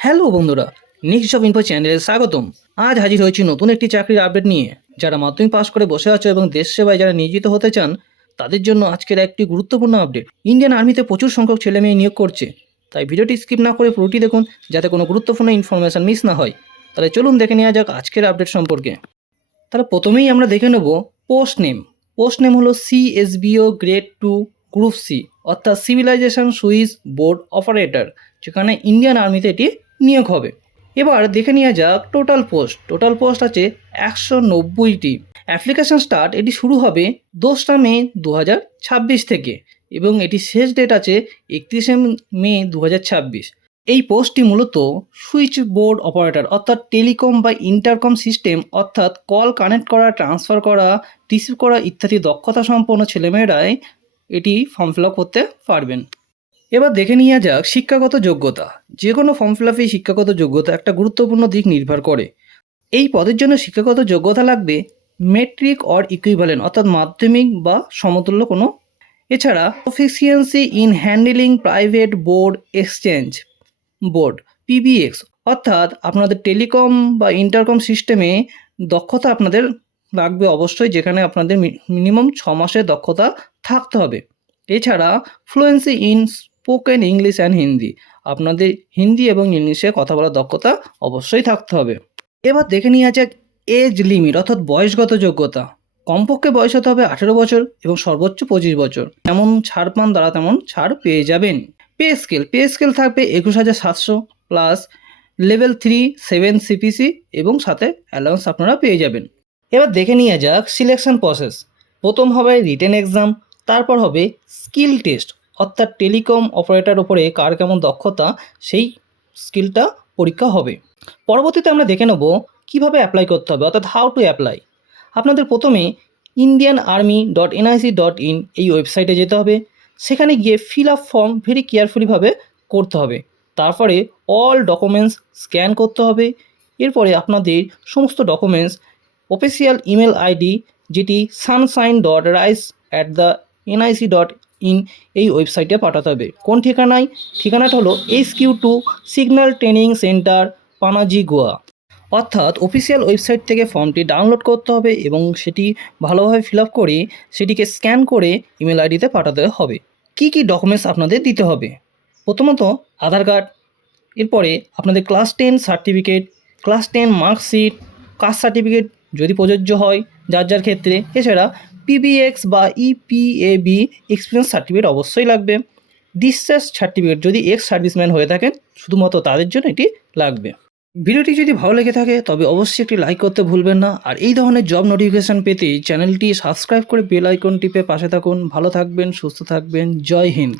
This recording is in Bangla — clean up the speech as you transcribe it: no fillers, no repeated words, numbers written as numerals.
হ্যালো বন্ধুরা, নেক্সট জব ইনফো চ্যানেলে স্বাগতম। আজ হাজির হয়েছি নতুন একটি চাকরির আপডেট নিয়ে। যারা মাধ্যমিক পাস করে বসে আছো এবং দেশ সেবায় যারা নিয়োজিত হতে চান, তাদের জন্য আজকের একটি গুরুত্বপূর্ণ আপডেট। ইন্ডিয়ান আর্মিতে প্রচুর সংখ্যক ছেলে মেয়ে নিয়োগ করছে, তাই ভিডিওটি স্কিপ না করে পুরোটি দেখুন, যাতে কোনো গুরুত্বপূর্ণ ইনফরমেশন মিস না হয়। তাহলে চলুন দেখে নেওয়া যাক আজকের আপডেট সম্পর্কে। তাহলে প্রথমেই আমরা দেখে নেব পোস্ট নেম। পোস্ট নেম হলো CSBO গ্রেড 2 গ্রুপ সি, অর্থাৎ সিভিলাইজেশন সুইচ বোর্ড অপারেটর, যেখানে ইন্ডিয়ান আর্মিতে এটি নিয়োগ হবে। এবার দেখে নেওয়া যাক টোটাল পোস্ট আছে 190টি। অ্যাপ্লিকেশন স্টার্ট এটি শুরু হবে 2রা মে 2026 থেকে এবং এটি শেষ ডেট আছে 31শে মে 2026। এই পোস্টটি মূলত সুইচ বোর্ড অপারেটর, অর্থাৎ টেলিকম বা ইন্টারকম সিস্টেম, অর্থাৎ কল কানেক্ট করা, ট্রান্সফার করা, রিসিভ করা ইত্যাদি দক্ষতা সম্পন্ন ছেলেমেয়েরাই এটি ফর্ম ফিল আপ করতে পারবেন। এবার দেখে নেওয়া যাক শিক্ষাগত যোগ্যতা। যে কোনো ফর্ম ফিল আপে শিক্ষাগত যোগ্যতা একটা গুরুত্বপূর্ণ দিক নির্ভর করে। এই পদের জন্য শিক্ষাগত যোগ্যতা লাগবে মেট্রিক অর ইকুইভ্যালেন্ট, অর্থাৎ মাধ্যমিক বা সমতুল্য কোনো। এছাড়া proficiency in handling private board exchange board PBX, অর্থাৎ আপনাদের টেলিকম বা ইন্টারকম সিস্টেমে দক্ষতা আপনাদের লাগবে অবশ্যই, যেখানে আপনাদের মিনিমাম 6 মাসের দক্ষতা থাকতে হবে। এছাড়া fluency in spoken English and Hindi, আপনাদের হিন্দি এবং ইংলিশে কথা বলার দক্ষতা অবশ্যই থাকতে হবে। এবার দেখে নিয়ে যাক এজ লিমিট, অর্থাৎ বয়সগত যোগ্যতা। কমপক্ষে বয়স হতে হবে 18 বছর এবং সর্বোচ্চ 25 বছর। যেমন ছাড় পান তারা তেমন ছাড় পেয়ে যাবেন। পে স্কেল থাকবে 21,700 প্লাস লেভেল 3 7 CPC এবং সাথে অ্যালাউন্স আপনারা পেয়ে যাবেন। এবার দেখে নিয়ে যাক সিলেকশন প্রসেস। প্রথম হবে রিটেন এক্সাম, তারপর হবে স্কিল টেস্ট, অর্থাৎ টেলিকম অপারেটর ওপরে কার কেমন দক্ষতা সেই স্কিলটা পরীক্ষা হবে। পরবর্তীতে আমরা দেখে নেব কীভাবে অ্যাপ্লাই করতে হবে, অর্থাৎ হাউ টু অ্যাপ্লাই। আপনাদের প্রথমে indianarmy.nic.in এই ওয়েবসাইটে যেতে হবে। সেখানে গিয়ে ফিল আপ ফর্ম ভেরি কেয়ারফুলিভাবে করতে হবে। তারপরে অল ডকুমেন্টস স্ক্যান করতে হবে। এরপরে আপনাদের সমস্ত ডকুমেন্টস অফিসিয়াল ইমেল আইডি, যেটি sunshine.rice@nic.in এই ওয়েবসাইটে পাঠাতে হবে। কোন ঠিকানায়? ঠিকানাটা হলো HQ2 signal training centre, Panaji, Goa. অর্থাৎ অফিসিয়াল ওয়েবসাইট থেকে ফর্মটি ডাউনলোড করতে হবে এবং সেটি ভালোভাবে ফিল আপ করে সেটিকে স্ক্যান করে ইমেল আইডিতে পাঠাতে হবে। কি কি ডকুমেন্টস আপনাদের দিতে হবে? প্রথমত আধার কার্ড, এরপরে আপনাদের class 10 certificate, class 10 marksheet, caste certificate যদি প্রযোজ্য হয় যার যার ক্ষেত্রে। এছাড়া PBX বা EPAB এক্সপিরিয়েন্স সার্টিফিকেট অবশ্যই লাগবে। ডিসচার্জ সার্টিফিকেট যদি এক্স সার্ভিসম্যান হয়ে থাকেন শুধুমাত্র তাদের জন্য এটি লাগবে। ভিডিওটি যদি ভালো লেগে থাকে তবে অবশ্যই একটি লাইক করতে ভুলবেন না। আর এই ধরনের জব নোটিফিকেশান পেতে চ্যানেলটি সাবস্ক্রাইব করে বেল আইকন টিপে পাশে থাকুন। ভালো থাকবেন, সুস্থ থাকবেন। জয় হিন্দ।